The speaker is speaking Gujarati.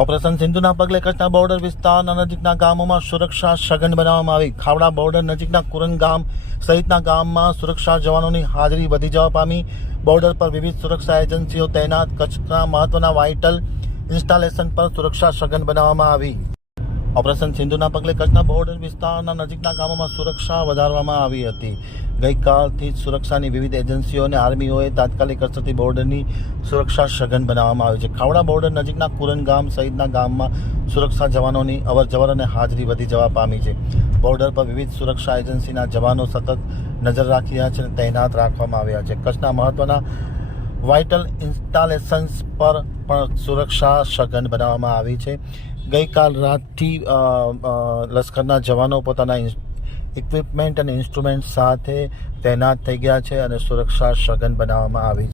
ઓપરેશન સિંધુના પગલે કચ્છના બોર્ડર વિસ્તારના નજીકના ગામોમાં સુરક્ષા સઘન બનાવવામાં આવી. ખાવડા બોર્ડર નજીકના કુરન ગામ સહિતના ગામમાં સુરક્ષા જવાનોની હાજરી વધી જવા પામી. બોર્ડર પર વિવિધ સુરક્ષા એજન્સીઓ, તૈનાત કચ્છના મહત્વના વાઇટલ ઇન્સ્ટોલેશન પર સુરક્ષા સઘન બનાવવામાં આવી. ઓપરેશન સિંધુના પગલે કચ્છના બોર્ડર વિસ્તારના નજીકના ગામોમાં સુરક્ષા વધારવામાં આવી હતી. ગઈકાલથી જ સુરક્ષાની વિવિધ એજન્સીઓ અને આર્મીઓએ તાત્કાલિક અસરથી બોર્ડરની સુરક્ષા સઘન બનાવવામાં આવી છે. ખાવડા બોર્ડર નજીકના કુરન ગામ સહિતના ગામમાં સુરક્ષા જવાનોની અવરજવર અને હાજરી વધી જવા પામી છે. બોર્ડર પર વિવિધ સુરક્ષા એજન્સીના જવાનો સતત નજર રાખી રહ્યા છે અને તૈનાત રાખવામાં આવ્યા છે. કચ્છના મહત્વના વાઇટલ ઇન્સ્ટોલેશન્સ પર પણ સુરક્ષા સઘન બનાવવામાં આવી છે. ગઈકાલ રાતથી લશ્કરના જવાનો પોતાના ઇક્વિપમેન્ટ અને ઇન્સ્ટ્રુમેન્ટ સાથે તૈનાત થઈ ગયા છે અને સુરક્ષા સઘન બનાવવામાં આવી છે